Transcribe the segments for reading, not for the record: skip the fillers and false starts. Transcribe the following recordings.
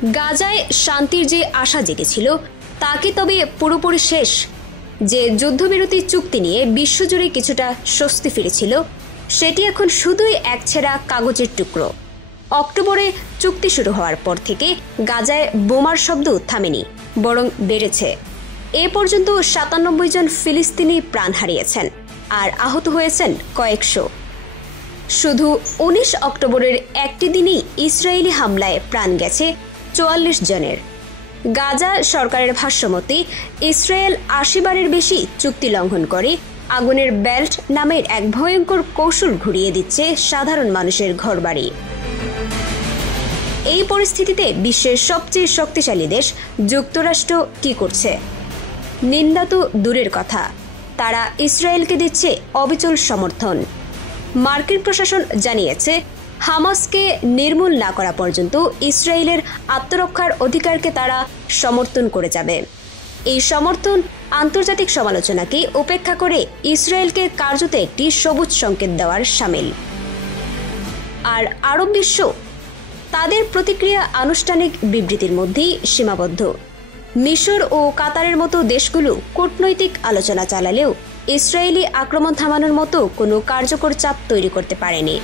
গাজায় শান্তির যে আশা জেগেছিল তা কি তবে পুরোপুরি শেষ? যে যুদ্ধবিরতি চুক্তি নিয়ে বিশ্বজুড়ে কিছুটা স্বস্তি ফিরেছিল, সেটি এখন শুধুই একছেঁড়া কাগজের টুকরো। অক্টোবরে চুক্তি শুরু হওয়ার পর থেকে গাজায় বোমার শব্দ থামেনি, বরং বেড়েছে। এ পর্যন্ত ৯৭ জন ফিলিস্তিনি প্রাণ হারিয়েছেন আর আহত হয়েছেন কয়েকশো। শুধু ১৯ অক্টোবরের একটি দিনই ইসরায়েলি হামলায় প্রাণ গেছে ৪৪ জনের। গাজা সরকারের ভাষ্যমতে ইসরায়েল ৮০ বারের বেশি চুক্তি লঙ্ঘন করে আগুনের বেল্ট নামের এক ভয়ঙ্কর কৌশল ঘুরিয়ে দিচ্ছে সাধারণ মানুষের ঘরবাড়ি। এই পরিস্থিতিতে বিশ্বের সবচেয়ে শক্তিশালী দেশ যুক্তরাষ্ট্র কি করছে? নিন্দা তো দূরের কথা, তারা ইসরায়েলকে দিচ্ছে অবিচল সমর্থন। মার্কিন প্রশাসন জানিয়েছে, হামাসকে নির্মূল না করা পর্যন্ত ইসরায়েলের আত্মরক্ষার অধিকারকে তারা সমর্থন করে যাবে। এই সমর্থন আন্তর্জাতিক সমালোচনাকে উপেক্ষা করে ইসরায়েলকে কার্যত একটি সবুজ সংকেত দেওয়ার শামিল। আর আরব বিশ্ব তাদের প্রতিক্রিয়া আনুষ্ঠানিক বিবৃতির মধ্যেই সীমাবদ্ধ। মিশর ও কাতারের মতো দেশগুলো কূটনৈতিক আলোচনা চালালেও ইসরায়েলি আক্রমণ থামানোর মতো কোনো কার্যকর চাপ তৈরি করতে পারেনি।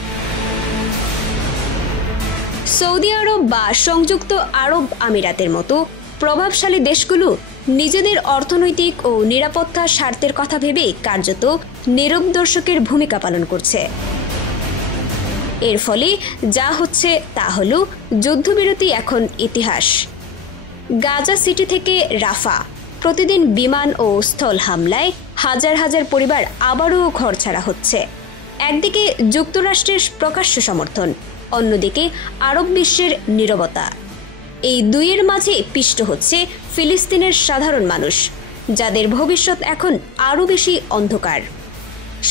সৌদি আরব বা সংযুক্ত আরব আমিরাতের মতো প্রভাবশালী দেশগুলো নিজেদের অর্থনৈতিক ও নিরাপত্তা স্বার্থের কথা ভেবে কার্যত নীরব দর্শকের ভূমিকা পালন করছে। এর ফলে যা হচ্ছে তা হলো যুদ্ধবিরতি এখন ইতিহাস। গাজা সিটি থেকে রাফা প্রতিদিন বিমান ও স্থল হামলায় হাজার হাজার পরিবার আবারও ঘরছাড়া হচ্ছে। একদিকে যুক্তরাষ্ট্রের প্রকাশ্য সমর্থন, অন্যদিকে আরব বিশ্বের নীরবতা। এই দুইয়ের মাঝে পিষ্ট হচ্ছে ফিলিস্তিনের সাধারণ মানুষ, যাদের ভবিষ্যৎ এখন আরও বেশি অন্ধকার।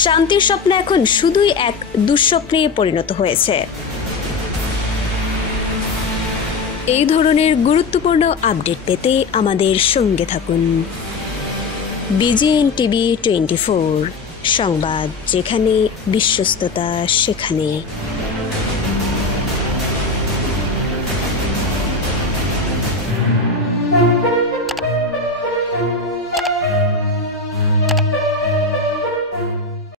শান্তির স্বপ্ন এখন শুধুই এক দুঃস্বপ্নে পরিণত হয়েছে। এই ধরনের গুরুত্বপূর্ণ আপডেট পেতে আমাদের সঙ্গে থাকুন। বিজিএন টিভি 24 সংবাদ, যেখানে বিশ্বস্ততা সেখানে।